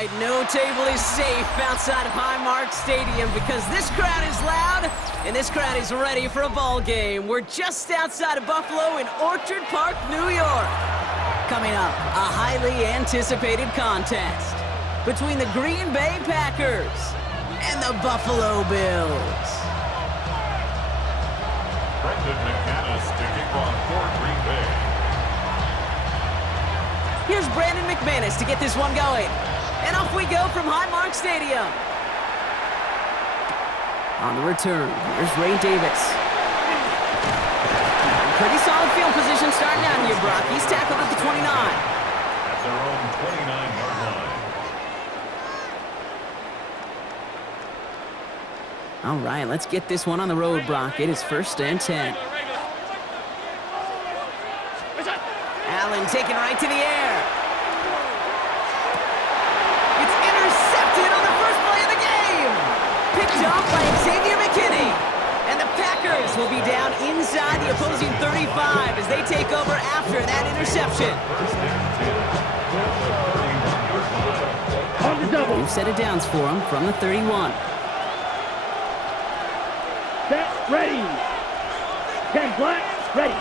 right, no table is safe outside of Highmark Stadium because this crowd is loud and this crowd is ready for a ball game. We're just outside of Buffalo in Orchard Park, New York. Coming up, a highly anticipated contest between the Green Bay Packers and the Buffalo Bills. Brendan McManus to kick off for Green Bay. Here's Brandon McManus to get this one going. And off we go from Highmark Stadium. On the return, here's Ray Davis. Pretty solid field position starting out here, Brock. He's tackled at the 29. At their own 29-yard line. All right, let's get this one on the road, Brock. It is 1st and 10. Allen taken right to the air. It's intercepted on the first play of the game. Picked off by Xavier McKinney. And the Packers will be down inside the opposing 35 as they take over after that interception. New set of downs for him from the 31. Set, ready. 10 black, ready.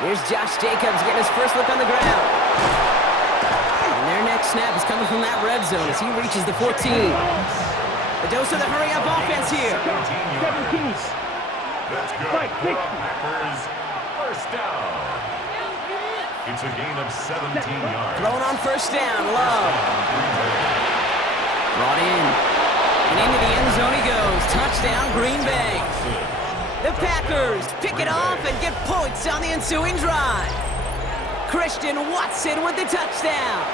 Here's Josh Jacobs getting his first look on the ground. And their next snap is coming from that red zone as he reaches the 14. A dose of the hurry-up offense here. 17. Let's go. Fight, Packers, first down. It's a gain of 17 yards. Thrown on first down, Love. Brought in. And into the end zone he goes. Touchdown, Green Bay. The Packers pick it off and get points on the ensuing drive. Christian Watson with the touchdown.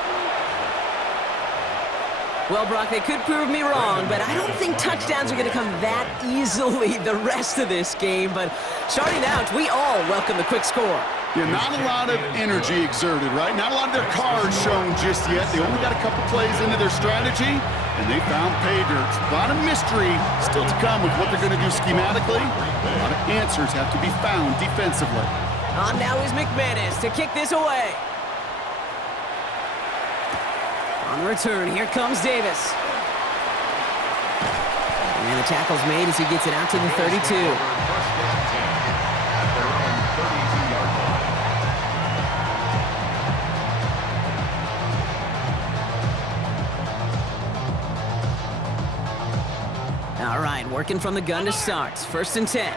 Well, Brock, they could prove me wrong, but I don't think touchdowns are going to come that easily the rest of this game. But starting out, we all welcome the quick score. Yeah, not a lot of energy exerted, right? Not a lot of their cards shown just yet. They only got a couple plays into their strategy, and they found pay dirt. A lot of mystery still to come with what they're going to do schematically. A lot of answers have to be found defensively. On now is McManus to kick this away. On the return, here comes Davis. And the tackle's made as he gets it out to the 32. All right, working from the gun to start. 1st and 10.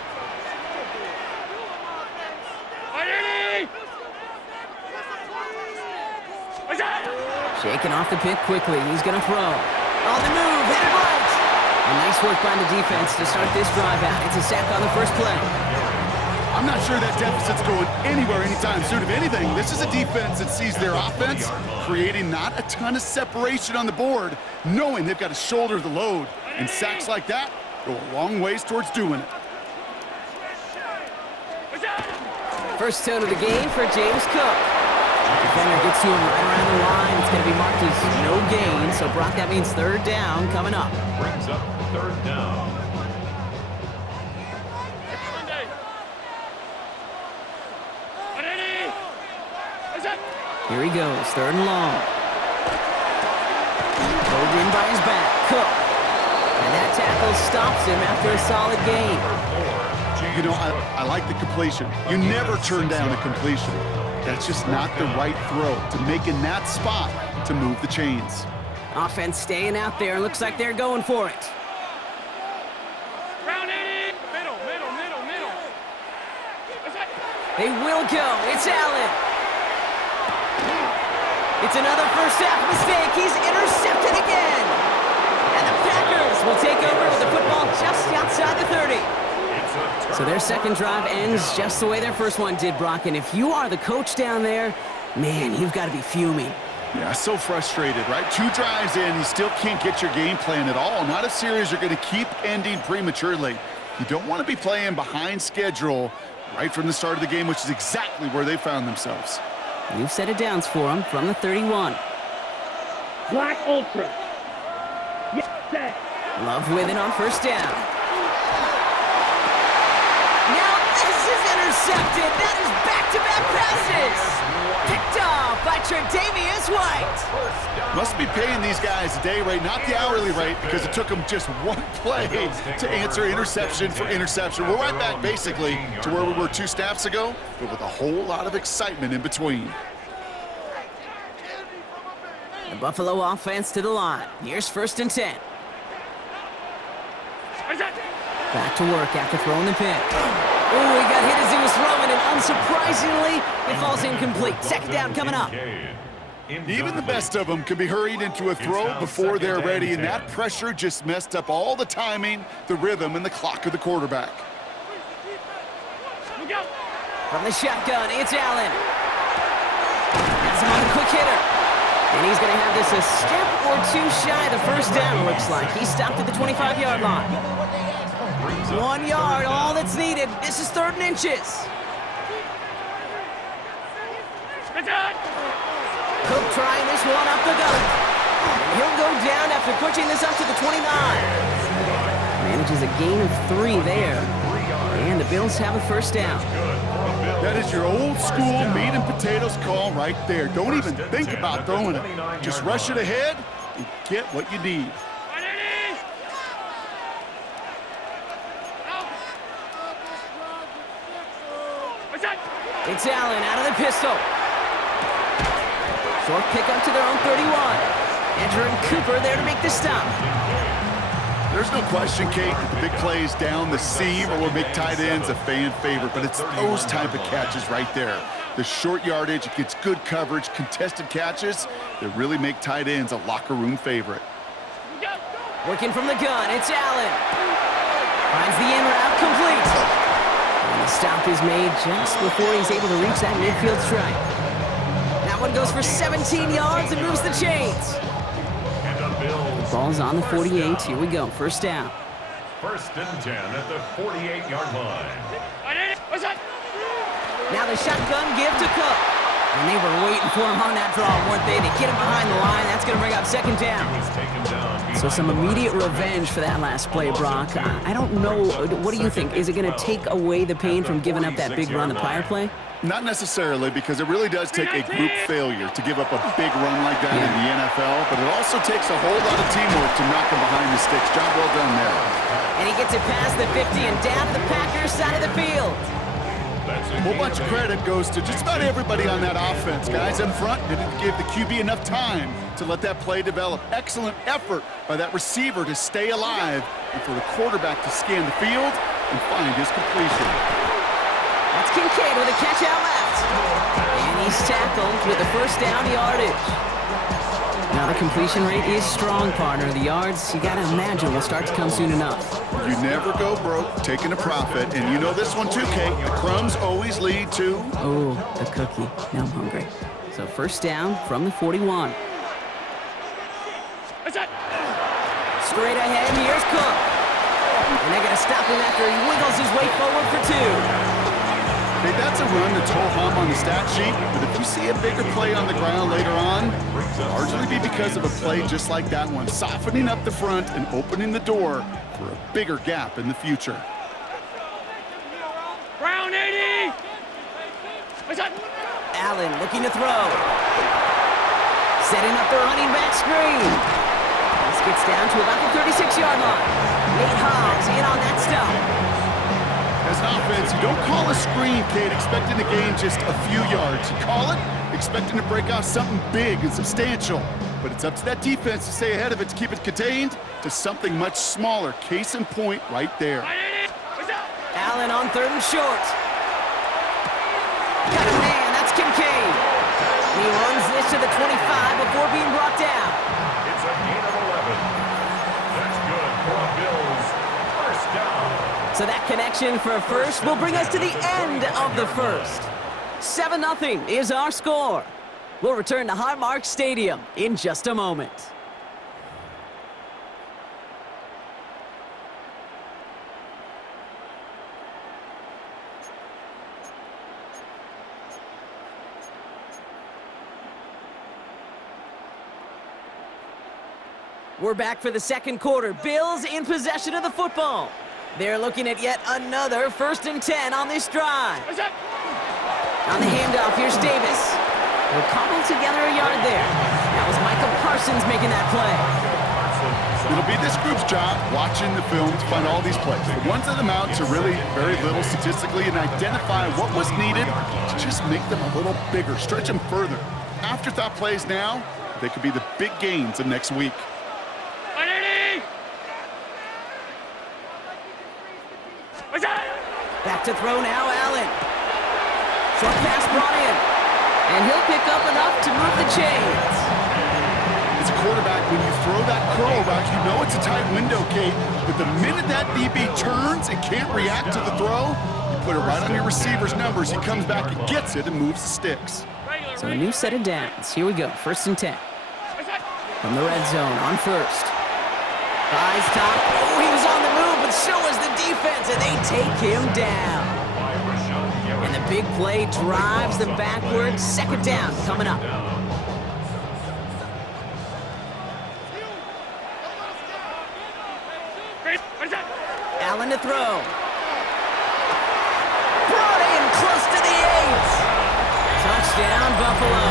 Shaking off the pick quickly. He's going to throw. On the move, headed right. And nice work by the defense to start this drive out. It's a sack on the first play. I'm not sure that deficit's going anywhere anytime soon. If anything, this is a defense that sees their offense creating not a ton of separation on the board, knowing they've got to shoulder the load. And sacks like that go a long ways towards doing it. First tone of the game for James Cook. Defender gets to him right around the line. It's going to be marked as no gain. So, Brock, that means 3rd down coming up. Brings up 3rd down. Here he goes, 3rd and long. Pulled in by his back, Cook. And that tackle stops him after a solid gain. You know, I like the completion. You never turn down a completion. That's just not the right throw to make in that spot to move the chains. Offense staying out there. Looks like they're going for it. Round 80. Middle. They will go. It's Allen. It's another first half mistake. He's intercepted again. And the Packers will take over with the football just outside the 30. So their second drive ends just the way their first one did, Brock. And if you are the coach down there, man, you've got to be fuming. Yeah, so frustrated, right? 2 drives in, you still can't get your game plan at all. Not a series you're going to keep ending prematurely. You don't want to be playing behind schedule right from the start of the game, which is exactly where they found themselves. New set of downs for them from the 31. Black Ultra. Yes, set. Love with it on first down. Now this is intercepted. That is back-to-back passes. Picked off by Tre'Davious White. First down. Must be paying these guys a day rate, not the hourly rate, because it took them just one play to answer interception for interception. We're right back basically to where we were 2 snaps ago, but with a whole lot of excitement in between. The Buffalo offense to the line. Here's 1st and 10. Back to work after throwing the pick. Oh, he got hit as he was throwing, and unsurprisingly, it falls incomplete. 2nd down coming up. Even the best of them can be hurried into a throw before they're ready, and that pressure just messed up all the timing, the rhythm, and the clock of the quarterback. From the shotgun, it's Allen. Has him on the quick hitter. And he's going to have this a step or 2 shy of the 1st down, looks like. He stopped at the 25-yard line. 1 yard, all that's needed. This is 3rd and inches. Cook trying this one up the gut. He'll go down after pushing this up to the 29. Manages a gain of 3 there. And the Bills have a 1st down. That is your old school meat and potatoes call right there. Don't even think about throwing it. Just rush it ahead and get what you need. It's Allen out of the pistol. Short pickup to their own 31. Andrew and Cooper there to make the stop. There's no question, Kate, that the big plays down the seam or will make tight ends a fan favorite, but it's those type of catches right there. The short yardage, it gets good coverage, contested catches that really make tight ends a locker room favorite. Working from the gun, it's Allen. Finds the in route complete. And the stop is made just before he's able to reach that midfield strike. That one goes for 17 yards and moves the chains. Ball's on the 48. Here we go. 1st down. 1st and 10 at the 48-yard line. Now the shotgun give to Cook. And they were waiting for him on that draw, weren't they? They get him behind the line. That's going to bring up 2nd down. So some immediate revenge for that last play, Brock. I don't know. What do you think? Is it going to take away the pain from giving up that big run the prior play? Not necessarily, because it really does take a group failure to give up a big run like that in the NFL, but it also takes a whole lot of teamwork to knock him behind the sticks. Job well done there. And he gets it past the 50 and down to the Packers side of the field. A whole bunch of credit goes to just about everybody on that offense. Guys in front didn't give the QB enough time to let that play develop. Excellent effort by that receiver to stay alive and for the quarterback to scan the field and find his completion. That's Kincaid with a catch out left. And he's tackled with the 1st down yardage. Now the completion rate is strong, partner. The yards, you gotta imagine, will start to come soon enough. You never go broke taking a profit, and you know this one too, Kate. The crumbs always lead to... Oh, the cookie. Now I'm hungry. So 1st down from the 41. Straight ahead, here's Cook. And they're gonna stop him after he wiggles his way forward for 2. Hey, that's a run that's ho-hum on the stat sheet, but if you see a bigger play on the ground later on, it'll largely be because of a play just like that one, softening up the front and opening the door for a bigger gap in the future. Brown 80! Allen looking to throw. Setting up the running back screen. This gets down to about the 36-yard line. Nate Hobbs in on that stop. As an offense, you don't call a screen, Kate, expecting to gain just a few yards. You call it expecting to break out something big and substantial. But it's up to that defense to stay ahead of it, to keep it contained to something much smaller. Case in point right there. Allen on 3rd and short. Got a man, that's Kincaid. He runs this to the 25 before being brought down. It's a gain of 11. That's good for a Bills 1st down. So that connection for a 1st will bring us to the end of the 1st. 7-0 is our score. We'll return to Highmark Stadium in just a moment. We're back for the 2nd quarter. Bills in possession of the football. They're looking at yet another 1st and 10 on this drive. On the handoff, here's Davis. He'll cobble together a yard there. That was Michael Parsons making that play. It'll be this group's job watching the film to find all these plays. The ones that amount to really very little statistically and identify what was needed to just make them a little bigger, stretch them further. Afterthought plays now, they could be the big gains of next week. Back to throw now, Allen. Short pass brought in. And he'll pick up enough to move the chains. As a quarterback, when you throw that curl back, you know it's a tight window, Kate. But the minute that DB turns and can't react to the throw, you put it right on your receiver's numbers. He comes back and gets it and moves the sticks. So a new set of downs. Here we go, 1st and 10. From the red zone on first. Eyes top. Oh, he was on the move, but so was the defense, and they take him down. And the big play drives them backwards. 2nd down coming up. Allen to throw. Brought in close to the 8. Touchdown, Buffalo.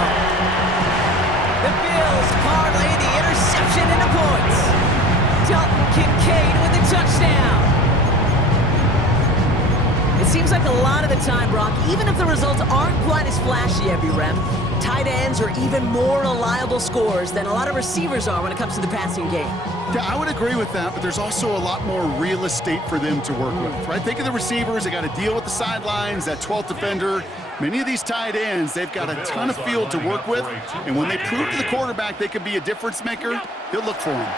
The Bills parlay the interception into points. Dalton Kincaid with the touchdown. It seems like a lot of the time, Brock, even if the results aren't quite as flashy every rep, tight ends are even more reliable scorers than a lot of receivers are when it comes to the passing game. Yeah, I would agree with that, but there's also a lot more real estate for them to work with, right? Think of the receivers. They got to deal with the sidelines, that 12th defender. Many of these tight ends, they've got a ton of field to work with, and when they prove to the quarterback they could be a difference maker, he'll look for him.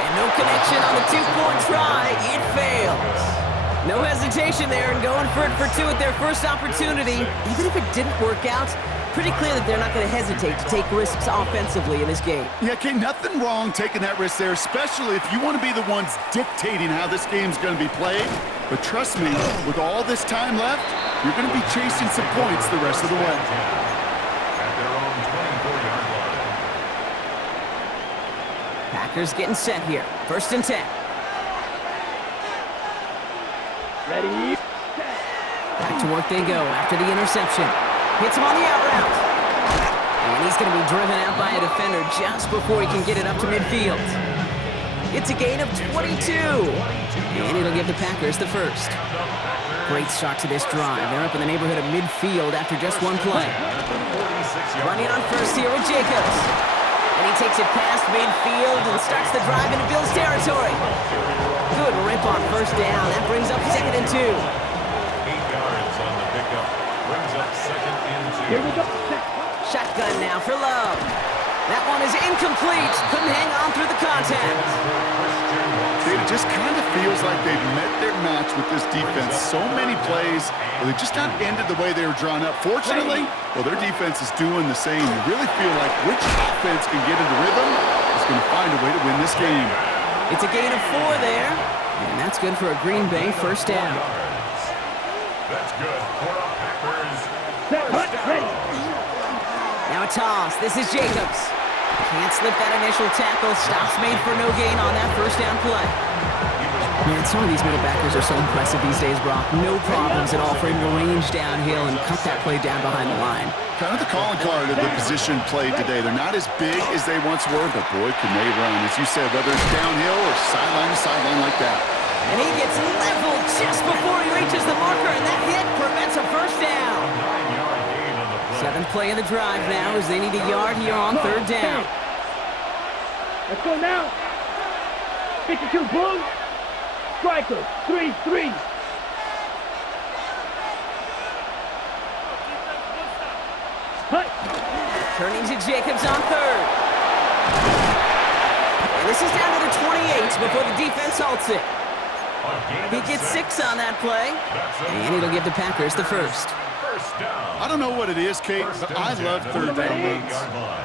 And no connection on the 2-point try. It fails. No hesitation there and going for it for 2 at their first opportunity. Even if it didn't work out, pretty clear that they're not going to hesitate to take risks offensively in this game. Yeah, okay, nothing wrong taking that risk there, especially if you want to be the ones dictating how this game's going to be played. But trust me, with all this time left, you're going to be chasing some points the rest of the way. At their own 24-yard line. Packers getting set here. 1st and 10. Ready? Back to work they go after the interception. Hits him on the out route. And he's going to be driven out by a defender just before he can get it up to midfield. It's a gain of 22. And it'll give the Packers the first. Great start to this drive. They're up in the neighborhood of midfield after just one play. Running on first here with Jacobs. And he takes it past midfield and starts the drive into Bills territory. Good rip on 1st down. That brings up 2nd and 2. 8 yards on the pickup. Brings up 2nd and 2. Here we go. Shotgun now for Love. That one is incomplete. Couldn't hang on through the contact. It just kind of feels like they've met their match with this defense. So many plays where they just not ended the way they were drawn up. Fortunately, well, their defense is doing the same. You really feel like which offense can get into rhythm is going to find a way to win this game. It's a gain of 4 there, and that's good for a Green Bay 1st down. That's good for a Packers. Set, hut, ready. Now a toss. This is Jacobs. Can't slip that initial tackle. Stops made for no gain on that 1st down play. Man, some of these middle backers are so impressive these days, Brock. No problems at all for him to range downhill and cut that play down behind the line. Kind of the calling card of the position played today. They're not as big as they once were, but boy, can they run. As you said, whether it's downhill or sideline to sideline like that. And he gets leveled just before he reaches the marker, and that hit prevents a 1st down. 9-yard gain on the play. 7th play of the drive now as they need a yard here on 3rd down. Let's go now. 52 Bulls. Striker, 3-3. Hut. Turning to Jacobs on 3rd. And this is down to the 28 before the defense halts it. He gets 6 on that play, and it'll give the Packers the 1st. I don't know what it is, Kate, but I love 3rd down runs.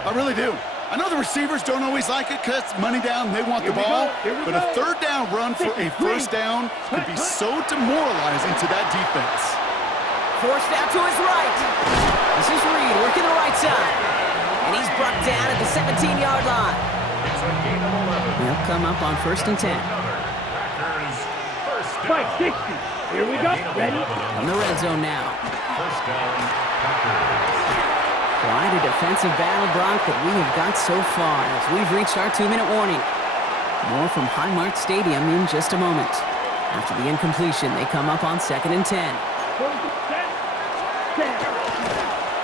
I really do. I know the receivers don't always like it because money down, they want the ball, but a 3rd down run for a 1st down can be so demoralizing to that defense. Forced out to his right. This is Reed working the right side. And he's brought down at the 17-yard line. It's a gain of 11. He'll come up on 1st and 10. Packers 1st down. Spike 60. Here we go. Ready? On the red zone now. 1st down. Quite a defensive battle, Brock, that we have got so far as we've reached our 2-minute warning. More from Highmark Stadium in just a moment. After the incompletion, they come up on 2nd and 10.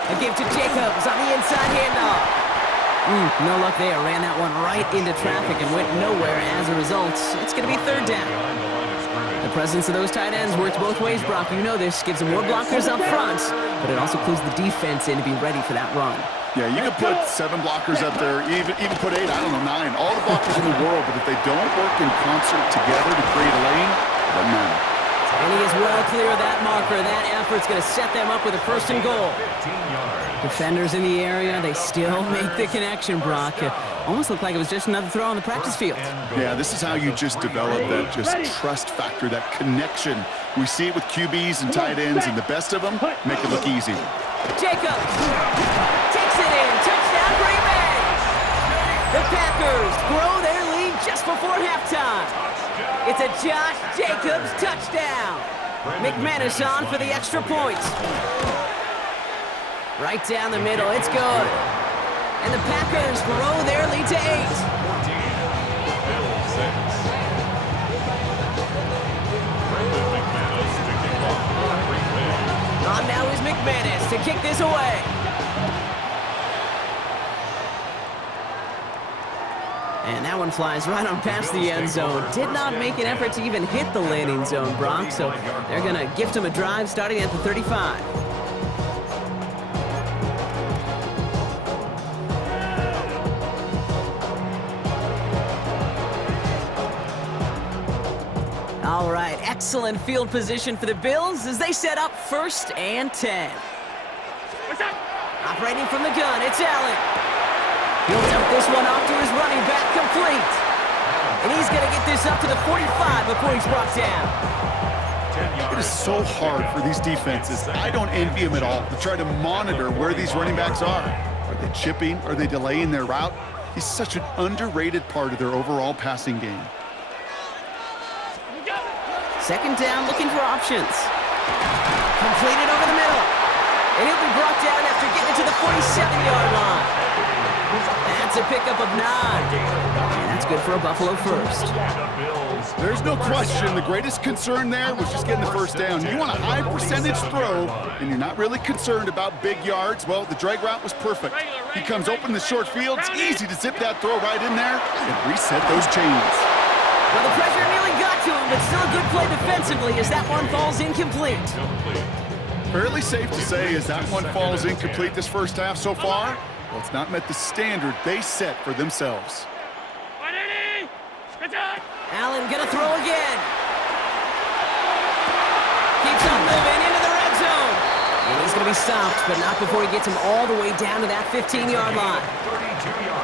A give to Jacobs on the inside handoff. No luck there. Ran that one right into traffic and went nowhere as a result. It's going to be 3rd down. The presence of those tight ends works both ways, Brock. You know this. Gives them more blockers up front, but it also clues the defense in to be ready for that run. Yeah, you could put 7 blockers up there, even put 8, I don't know, 9. All the blockers in the world, but if they don't work in concert together to create a lane, it doesn't matter. And he is well clear of that marker. That effort's going to set them up with a 1st and goal. Defenders in the area, they still make the connection, Brock. Almost looked like it was just another throw on the practice field. Yeah, this is how you just develop that trust factor, that connection. We see it with QBs and tight ends, and the best of them make it look easy. Jacobs takes it in. Touchdown, Green Bay. The Packers grow their lead just before halftime. It's a Josh Jacobs touchdown. McManus on for the extra point. Right down the middle, it's good. And the Packers grow their lead to 8. On now is McManus to kick this away. And that one flies right on past the end zone. Did not make an effort to even hit the landing zone, Brock, so they're going to gift him a drive starting at the 35. All right, excellent field position for the Bills as they set up 1st and 10. Operating from the gun, it's Allen. He'll dump this one off to his running back, complete. And he's going to get this up to the 45 before he's brought down. It is so hard for these defenses. I don't envy them at all to try to monitor where these running backs are. Are they chipping? Are they delaying their route? He's such an underrated part of their overall passing game. 2nd down, looking for options. Completed over the middle. And he'll be brought down after getting to the 47-yard line. That's a pickup of 9. And that's good for a Buffalo 1st. There's no question the greatest concern there was just getting the 1st down. You want a high percentage throw, and you're not really concerned about big yards. Well, the drag route was perfect. He comes open the short field. It's easy to zip that throw right in there and reset those chains. Well, the pressure nearly got to him, but still a good play defensively as that one falls incomplete. Fairly safe to say as that one falls incomplete this 1st half so far, well, it's not met the standard they set for themselves. Allen gonna throw again. Keeps on moving into the red zone. And he's gonna be stopped, but not before he gets him all the way down to that 15-yard line.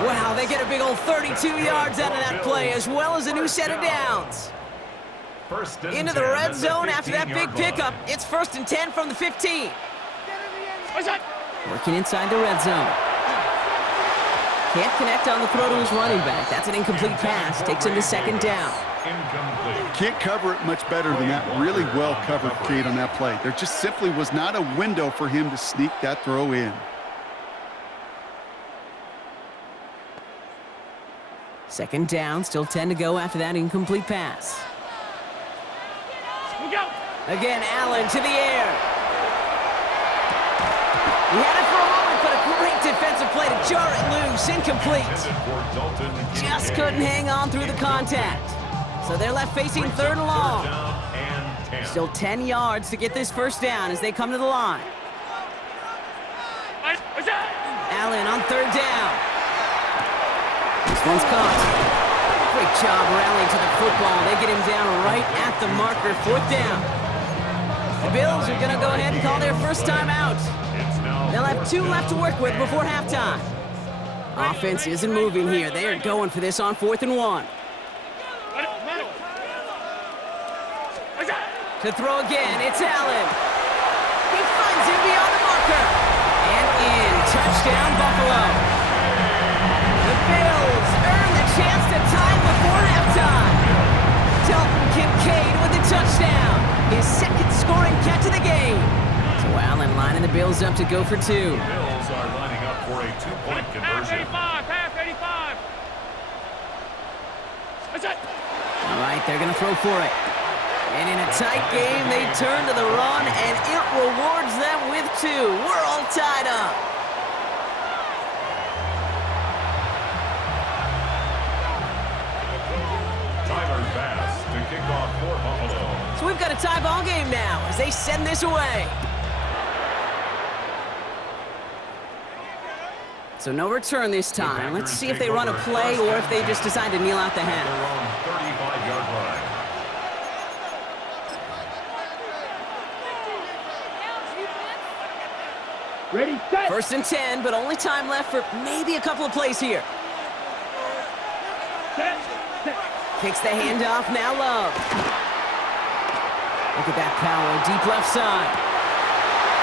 Wow, they get a big old 32 yards out of that play, as well as a new set of downs. Into the red zone after that big pickup. It's 1st and 10 from the 15. Working inside the red zone. Can't connect on the throw to his running back. That's an incomplete pass. Takes him to 2nd down. Can't cover it much better than that. Really well covered, Kate, on that play. There just simply was not a window for him to sneak that throw in. 2nd down, still 10 to go after that incomplete pass. Again, Allen to the air. He had it for a moment, but a great defensive play to jar it loose. Incomplete. Just couldn't hang on through the contact. So they're left facing 3rd and long. Still 10 yards to get this 1st down as they come to the line. Allen on 3rd down. This one's caught. Great job rallying to the football. They get him down right at the marker, 4th down. The Bills are going to go ahead and call their 1st timeout. They'll have 2 left to work with before halftime. Offense isn't moving here. They are going for this on 4th and 1. To throw again, it's Allen. He finds him beyond the marker. And in. Touchdown, Buffalo. The Bills earn the chance to tie before halftime. Dalton Kincaid with the touchdown. His 2nd scoring catch of the game. So Well, and lining the Bills up to go for two. The Bills are lining up for a two-point conversion. Half 85. That's it. All right, they're going to throw for it. And in a tight game, they turn to the run, and it rewards them with two. We're all tied up. Tyler Bass to kick off for Buffalo. So we've got a tie ball game now as they send this away. So no return this time. Let's see if they run a play or if they just decide to kneel out the half. Their own 35-yard line. Ready, set. First and 10, but only time left for maybe a couple of plays here. Set. Set. Kicks the handoff, now Love. Look at that power, deep left side.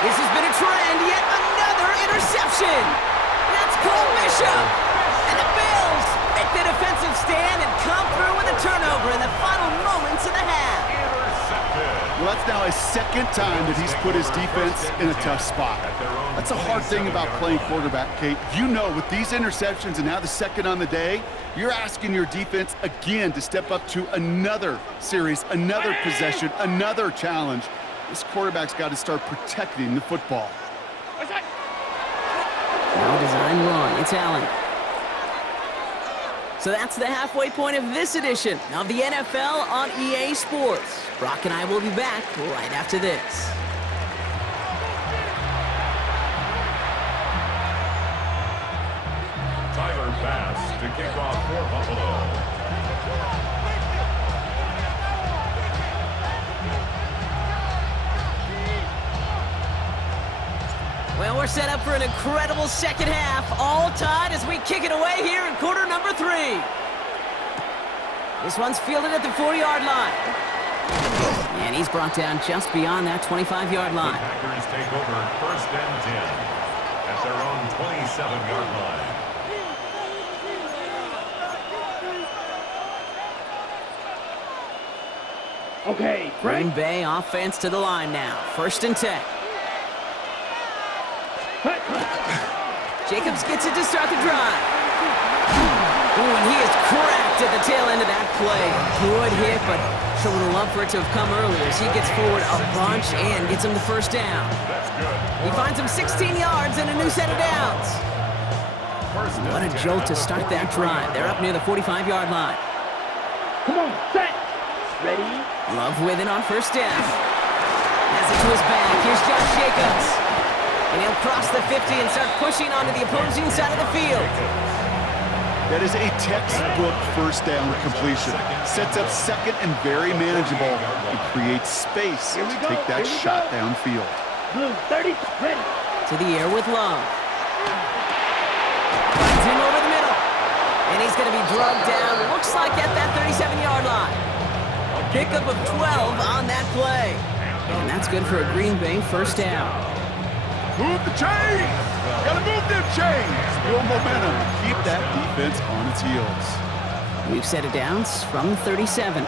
This has been a trend, yet another interception. That's Cole Bishop. And the Bills make the defensive stand and come through with a turnover in the final moments of the half. Well, that's now his second time that he's put his defense in a tough spot. That's a hard thing about playing quarterback, Kate. You know, with these interceptions and now the second on the day, you're asking your defense again to step up to another series, another possession, another challenge. This quarterback's got to start protecting the football. Now design run, it's Allen. So that's the halfway point of this edition of the NFL on EA Sports. Brock and I will be back right after this. Tyler Bass to kick off for Buffalo. Well, we're set up for an incredible second half, all tied as we kick it away here in quarter number 3. This one's fielded at the 40-yard line. And he's brought down just beyond that 25-yard The line. Packers take over first and 10 at their own 27-yard line. Okay, Green right. Bay offense to the line now. First and 10. Cut, cut. Jacobs gets it to start the drive. Ooh, and he is cracked at the tail end of that play. Good hit, but sure would have loved for it to have come earlier as he gets forward a bunch and gets him the first down. That's good. He finds him 16 yards and a new set of downs. First and What a 10 jolt to at the start that drive. They're up near the 45-yard line. Come on, set. Ready. Love with it on first down. Has it to his back. Here's Josh Jacobs. And he'll cross the 50 and start pushing onto the opposing side of the field. That is a textbook first down completion. Sets up second and very manageable and creates space to take that shot downfield. Blue, 30. Ready. To the air with Love. Finds him over the middle. And he's going to be drugged down, looks like at that 37-yard line. A pickup of 12 on that play. And that's good for a Green Bay first down. Move the chains! Gotta move them chains! Build momentum. Keep that defense on its heels. We've set it down from the 37.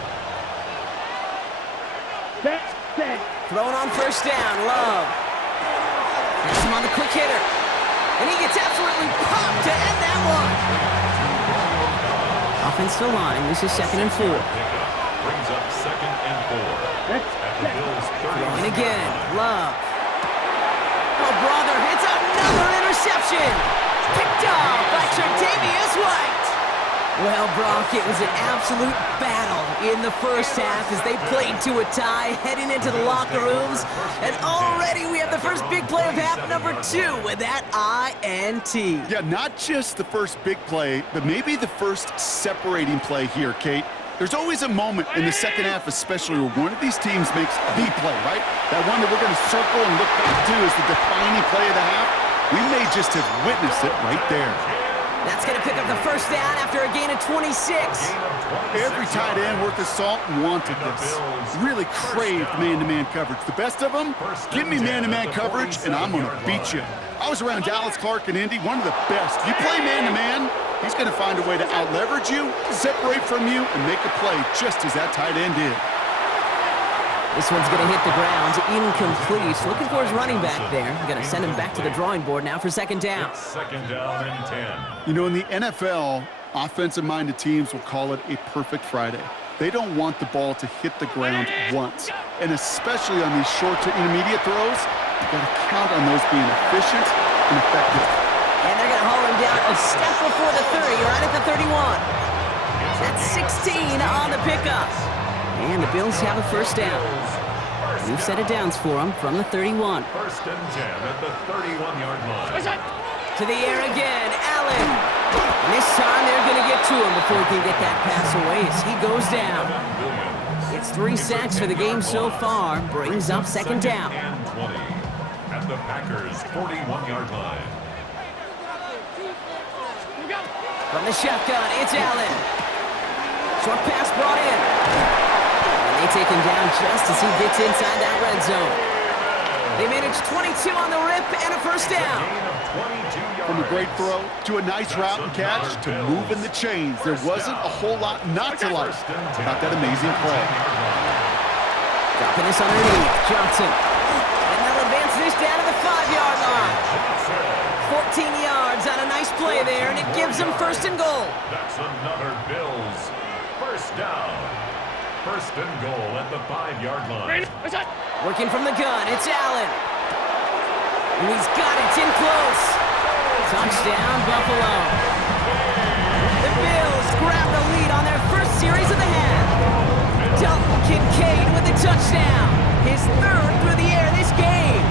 Set. Set. Thrown on first down, Love. Has him on the quick hitter. And he gets absolutely pumped to end that one. Offensive line, this is second and 4. brings up second and 4 That's at the Bills' 30. Throwing again, Love. Oh, brother, it's another interception. Picked off by Tre'Davious White. Well, Brock, it was an absolute battle in the first half as they played to a tie, heading into the locker rooms. And already we have the first big play of half number 2 with that INT. Yeah, not just the first big play, but maybe the first separating play here, Kate. There's always a moment in the second half, especially where one of these teams makes the play, right? That one that we're going to circle and look back to as the defining play of the half. We may just have witnessed it right there. That's going to pick up the first down after a gain of 26. Every tight end worth his salt wanted this. Really craved man-to-man coverage. The best of them, give me man-to-man coverage, and I'm going to beat you. I was around Dallas Clark and Indy, one of the best. You play man-to-man, he's going to find a way to out-leverage you, separate from you, and make a play just as that tight end did. This one's going to hit the ground. Incomplete. Looking for his running back there. Going to send him back to the drawing board now for second down. Second down and 10. You know, in the NFL, offensive-minded teams will call it a perfect Friday. They don't want the ball to hit the ground once. And especially on these short to intermediate throws, you got to count on those being efficient and effective. And they're going to haul him down a step before the 30, right at the 31. That's 16 on the pickup. And the Bills have a first down. New set of downs for them from the 31. First and 10 at the 31-yard line. To the air again, Allen. And this time they're going to get to him before he can get that pass away as he goes down. It's 3 sacks for the game so far. Brings up second down. And 20 at the Packers' 41-yard line. From the shotgun, it's Allen. Short pass brought in. They take him down just as he gets inside that red zone. They manage 22 on the rip and a first down. From a great throw to a nice route and catch to moving the chains, there wasn't a whole lot not to like about that amazing play. Dropping this underneath, Johnson. And they'll advance this down to the 5-yard line. 14 yards on a nice play there, and it gives them first and goal. That's another Bills first down. First and goal at the 5-yard line. Working from the gun, it's Allen. And he's got it, it's in close. Touchdown, Buffalo. The Bills grab the lead on their first series of the half. Dalton Kincaid with the touchdown. His third through the air this game.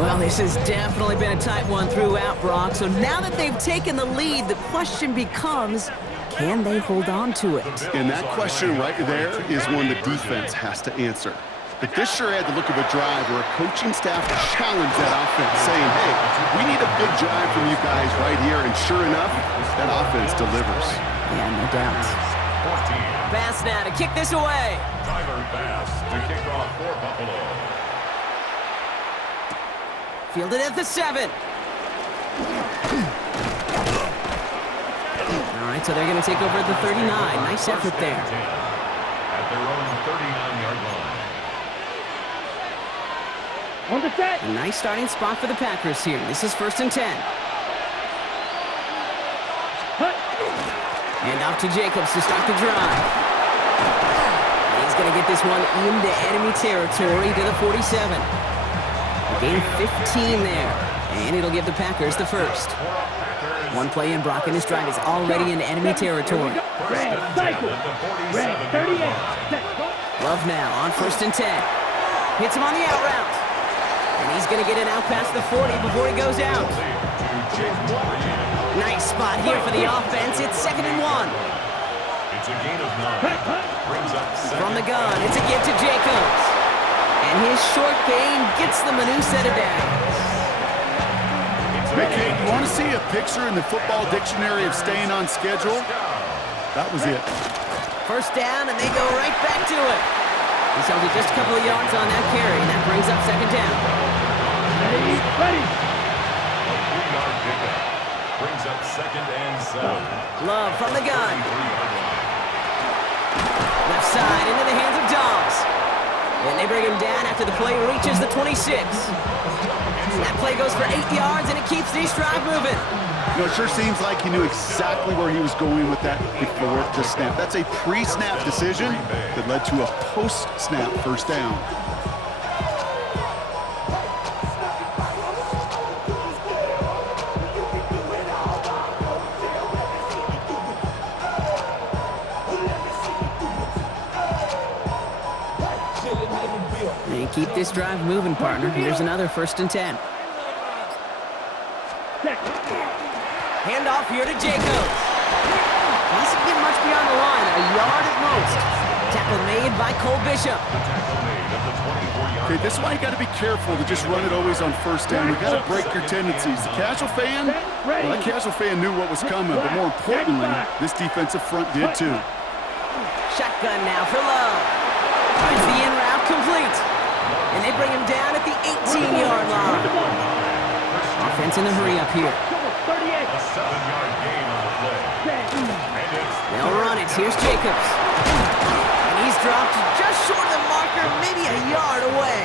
Well, this has definitely been a tight one throughout, Brock. So now that they've taken the lead, the question becomes, can they hold on to it? And that question right there is one the defense has to answer. But this sure had the look of a drive where a coaching staff challenged that offense, saying, hey, we need a big drive from you guys right here. And sure enough, that offense delivers. Yeah, no doubt. 14. Bass now to kick this away. Tyler Bass to kick off for Buffalo. Fielded at the 7. All right, so they're going to take over at the 39. Nice effort there. At their own 39-yard line. On the set. A nice starting spot for the Packers here. This is first and 10. And off to Jacobs to start the drive. And he's going to get this one into enemy territory to the 47. A gain of 15 there. And it'll give the Packers the first. One play in, Brock, and his drive is already into enemy territory. Red, cycle. Red, 38. Set. Love now on first and 10. Hits him on the out route. And he's going to get it out past the 40 before he goes out. Nice spot here for the offense. It's second and 1. It's a gain of 9. Brings up second. From the gun, it's a give to Jacobs. And his short gain gets them a new set of downs. Hey, Kate, you want to see a picture in the football dictionary of staying on schedule? That was it. First down, and they go right back to it. He's held it just a couple of yards on that carry, and that brings up second down. Ready, ready. 3-yard pickup. Brings up second and 7. Love from the gun. Left side into the hands of Dobbs. And they bring him down after the play reaches the 26. That play goes for 8 yards, and it keeps this drive moving. You know, it sure seems like he knew exactly where he was going with that before the snap. That's a pre-snap decision that led to a post-snap first down. And keep this drive moving, partner. Here's another first and 10. Handoff here to Jacobs. Doesn't get much beyond the line, a yard at most. Tackle made by Cole Bishop. Okay, this is why you got to be careful to just run it always on first down. You got to break your tendencies. The casual fan, well, that casual fan knew what was coming, but more importantly, this defensive front did too. Shotgun now for Love. Finds the in route complete. And they bring him down at the 18-yard line. Offense in the hurry up here. 38. A 7-yard gain on the play. And it's They'll run it. Here's Jacobs. And he's dropped just short of the marker, maybe a yard away.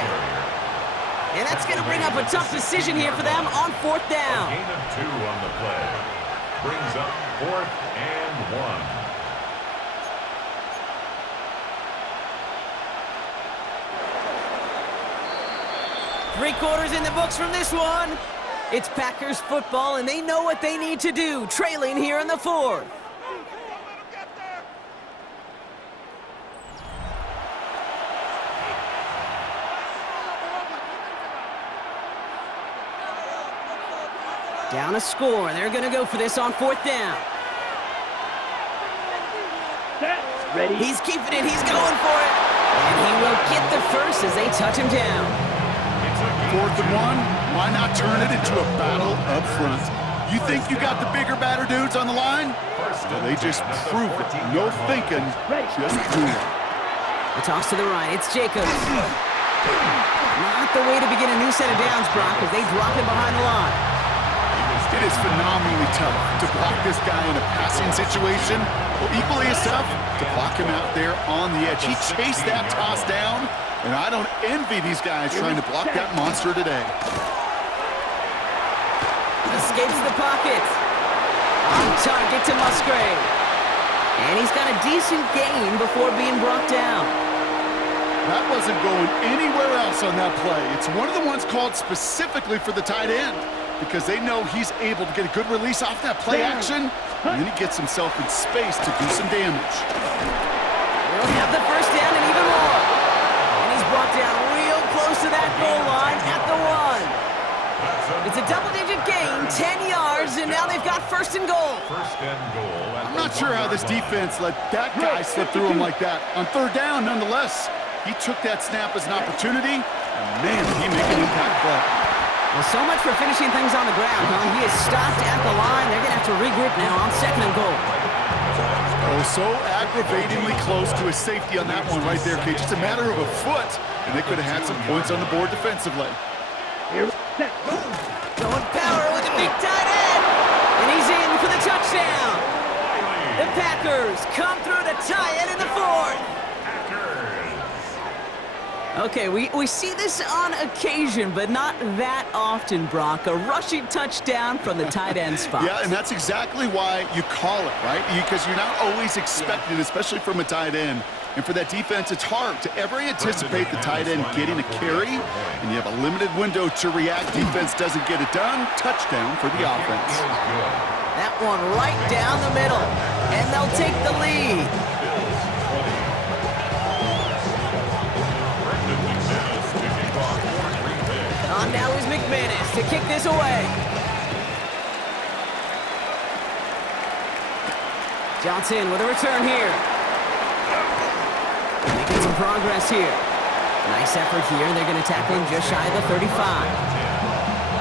And that's going to bring up a tough decision here for them on 4th down. A gain of 2 on the play. Brings up 4th and 1. Three quarters in the books from this one. It's Packers football, and they know what they need to do, trailing here in the 4th. Down a score, and they're going to go for this on 4th down. Set. Ready. He's keeping it. He's going for it. And he will get the first as they touch him down. 4th and 1, why not turn it into a battle up front? You think you got the bigger, badder dudes on the line? Well, they just proved it. No thinking, just do it. The toss to the right, it's Jacobs. Not the way to begin a new set of downs, Brock, as they drop him behind the line. It is phenomenally tough to block this guy in a passing situation. Well, equally as tough to block him out there on the edge. He chased that toss down, and I don't envy these guys trying to block that monster today. Escapes the pocket. On target to Musgrave. And he's got a decent gain before being brought down. That wasn't going anywhere else on that play. It's one of the ones called specifically for the tight end, because they know he's able to get a good release off that play action, and then he gets himself in space to do some damage. He'll have the first down and even more. And he's brought down real close to that goal line at the 1. It's a double-digit gain, 10 yards, and now they've got 1st and goal. 1st and goal. I'm not sure how this defense let that guy slip through him like that. On 3rd down, nonetheless, he took that snap as an opportunity, and man, did he make an impact play. Well, so much for finishing things on the ground, huh? He is stopped at the line. They're going to have to regroup now on 2nd and goal. Oh, so aggravatingly close to a safety on that one right there, Kate. Just a matter of a foot, and they could have had some points on the board defensively. Here. Set. Go. Going power with a big tight end. And he's in for the touchdown. The Packers come through to tie it in the 4th. Okay, we see this on occasion, but not that often, Brock. A rushing touchdown from the tight end spot. Yeah, and that's exactly why you call it, right? Because you're not always expecting, especially from a tight end. And for that defense, it's hard to ever anticipate the tight end getting a carry, and you have a limited window to react. Defense doesn't get it done. Touchdown for the offense. That one right down the middle, and they'll take the lead. On now is McManus to kick this away. Johnson with a return here. Making some progress here. Nice effort here. They're going to tackle him just shy of the 35.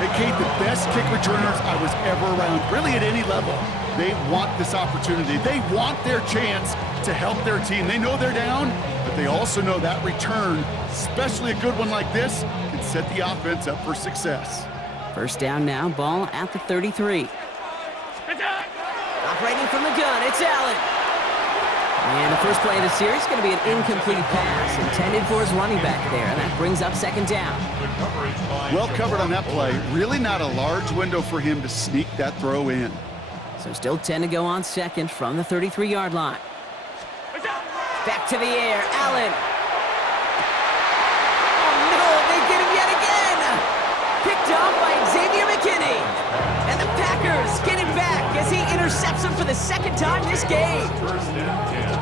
Hey, Kate, the best kick returners I was ever around, really at any level, they want this opportunity. They want their chance to help their team. They know they're down, but they also know that return, especially a good one like this, can set the offense up for success. 1st down now, ball at the 33. Operating from the gun, it's Allen. And the first play of the series is going to be an incomplete pass intended for his running back there, and that brings up 2nd down. Well covered on that play. Really not a large window for him to sneak that throw in. So still 10 to go on 2nd from the 33-yard line. Back to the air, Allen. Oh no, they get him yet again! Picked off by Xavier McKinney. And the Packers get him back as he intercepts him for the 2nd time this game.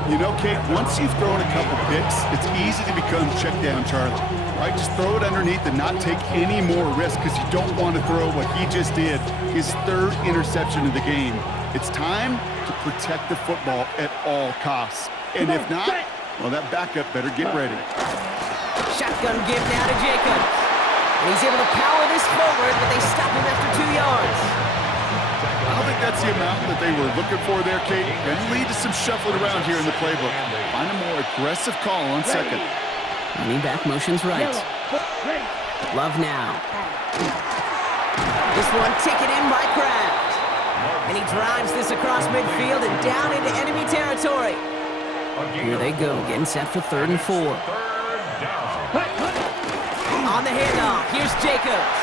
You know, Kate, once you've thrown a couple picks, it's easy to become check down Charlie. Right? Just throw it underneath and not take any more risk, because you don't want to throw what he just did, his 3rd interception of the game. It's time to protect the football at all costs. And if not, well, that backup better get ready. Shotgun give now to Jacobs. And he's able to power this forward, but they stop him after 2 yards. I don't think that's the amount that they were looking for there, Kate. And lead to some shuffling around here in the playbook. Find a more aggressive call on 2nd. Running back motions right. Love now. This one taken in by Kraft. And he drives this across midfield and down into enemy territory. Here they go, getting set for 3rd and 4. Third down. On the handoff, here's Jacobs.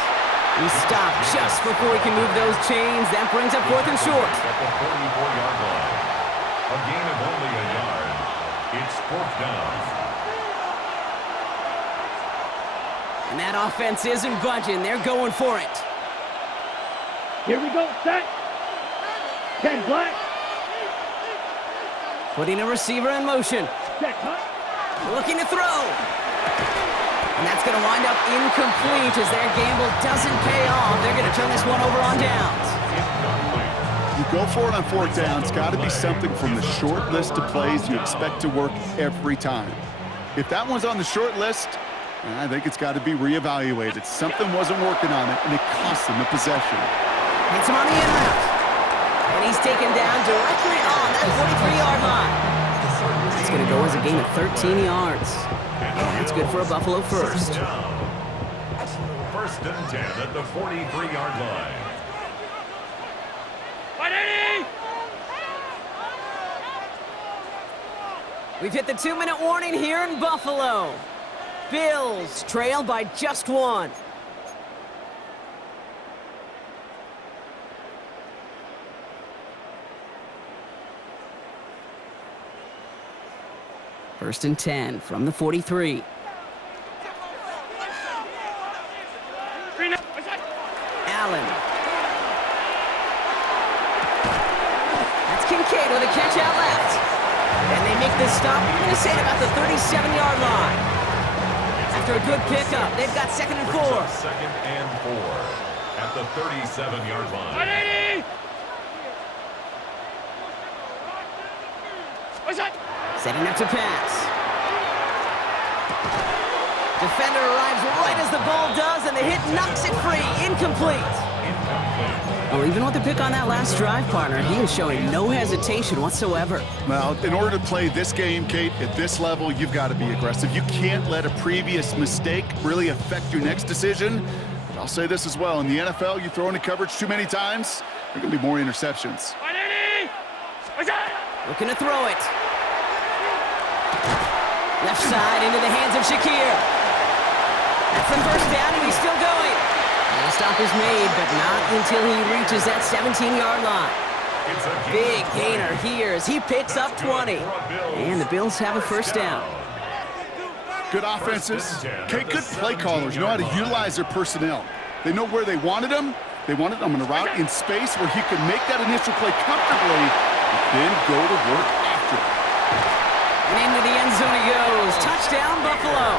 He stopped just before he can move those chains. That brings up 4th and short. At the 44-yard line. A gain of only a yard. It's 4th down. And that offense isn't budging. They're going for it. Here we go, set. 10 black. Putting a receiver in motion. Set, cut. Looking to throw. And that's going to wind up incomplete as their gamble doesn't pay off. They're going to turn this one over on downs. You go for it on 4th down. It's got to be something from the short list of plays you expect to work every time. If that one's on the short list, I think it's got to be reevaluated. Something wasn't working on it, and it cost them a possession. Hits him on the in route. And he's taken down directly on that 43-yard line. It's going to go as a gain of 13 yards. That's good for a Buffalo first. 1st and 10 at the 43-yard line. We've hit the 2-minute warning here in Buffalo. Bills trail by just 1. First and 10 from the 43. Allen. That's Kincaid with a catch out left. And they make this stop, I'm going to say, at about the 37-yard line. After a good pickup, they've got 2nd and 4. 2nd and 4 at the 37-yard line. Setting up to pass. Defender arrives right as the ball does, and the hit knocks it free. Incomplete. Well, even with the pick on that last drive, partner, he is showing no hesitation whatsoever. Well, in order to play this game, Kate, at this level, you've got to be aggressive. You can't let a previous mistake really affect your next decision. But I'll say this as well. In the NFL, you throw into coverage too many times, there are going to be more interceptions. Looking to throw it. Left side into the hands of Shakir. That's the 1st down, and he's still going. And the stop is made, but not until he reaches that 17-yard line. Big gainer here as he picks up 20. And the Bills have a 1st down. Good offenses. Kate, good play callers know how to utilize their personnel. They know where they wanted them. They wanted them on a route in space where he could make that initial play comfortably, and then go to work after it. And into the end zone he goes. Touchdown, Buffalo.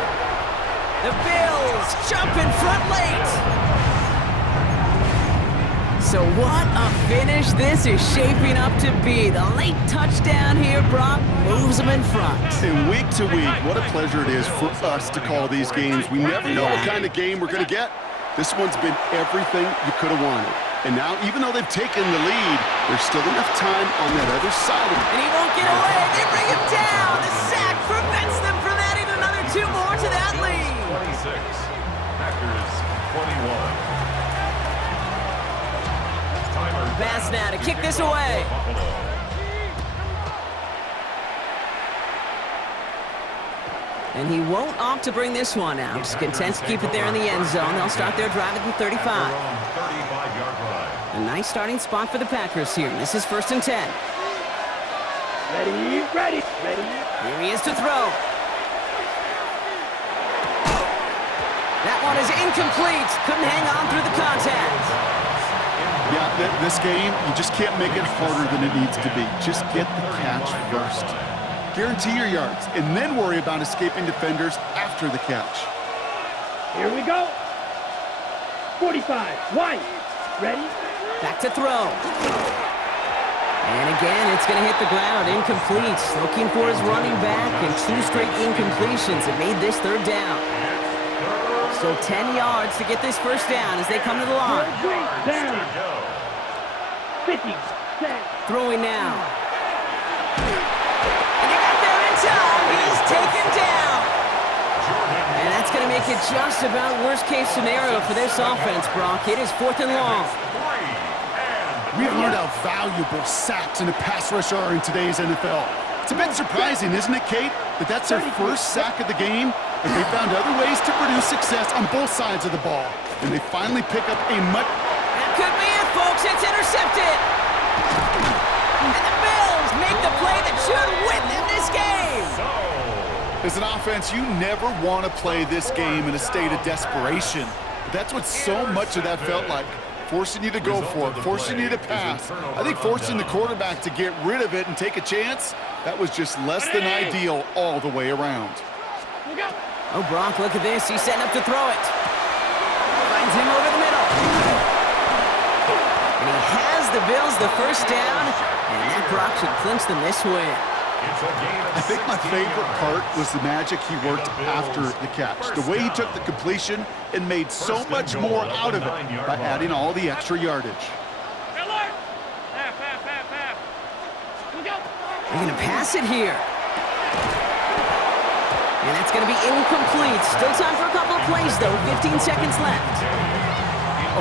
The Bills jump in front late. So what a finish this is shaping up to be. The late touchdown here, Brock, moves them in front. And week to week, what a pleasure it is for us to call these games. We never know what kind of game we're going to get. This one's been everything you could have wanted. And now, even though they've taken the lead, there's still enough time on that other side of it. And he won't get away. They bring him down. The sack prevents them from adding another 2 more to that lead. 26. Packers 21. Timer. Pass now to kick this away. And he won't opt to bring this one out. Just content to keep it there in the end zone. They'll start their drive at the 35. 35-yard line. A nice starting spot for the Packers here. This is 1st and 10. Ready, ready, ready. Here he is to throw. That one is incomplete. Couldn't hang on through the contact. Yeah, this game, you just can't make it harder than it needs to be. Just get the catch first. Guarantee your yards, and then worry about escaping defenders after the catch. Here we go. 45, White. Ready? Back to throw. And again, it's going to hit the ground. Incomplete. Looking for his running back, and 2 straight incompletions. It made this 3rd down. So 10 yards to get this 1st down as they come to the line. Down. 50, set. Throwing now. And they got there in time. He's taken down. And that's going to make it just about worst-case scenario for this offense, Brock. It is 4th and long. We've learned how valuable sacks and a pass rush are in today's NFL. It's a bit surprising, isn't it, Kate, that that's their first sack of the game, but they found other ways to produce success on both sides of the ball. And they finally pick up a much... That could be it, folks. It's intercepted. And the Bills make the play that should win them this game. As an offense, you never want to play this game in a state of desperation. But that's what so much of that felt like. Forcing you to go for it, forcing you to pass. I think forcing the quarterback to get rid of it and take a chance, that was just less than ideal all the way around. Oh, Brock, look at this. He's setting up to throw it. Finds him over the middle. And he has the Bills the first down, and that Brock should clinch them this win. I think my favorite part was the magic he worked after the catch. The way he took the completion and made so much more out of it by adding all the extra yardage. They're going to pass it here. And that's going to be incomplete. Still time for a couple of plays, though. 15 seconds left.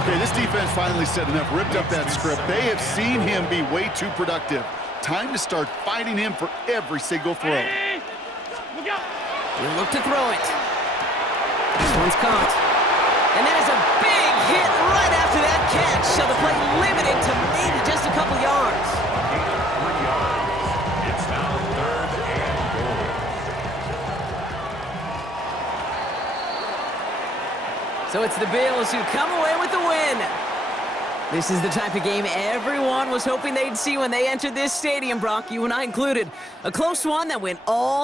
Okay, this defense finally said enough, ripped up that script. They have seen him be way too productive. Time to start fighting him for every single throw. He'll look to throw it. This one's caught. And that is a big hit right after that catch. So the play limited to maybe just a couple yards. It's now 3rd and goal. So it's the Bills who come away with the win. This is the type of game everyone was hoping they'd see when they entered this stadium, Brock, you and I included. A close one that went all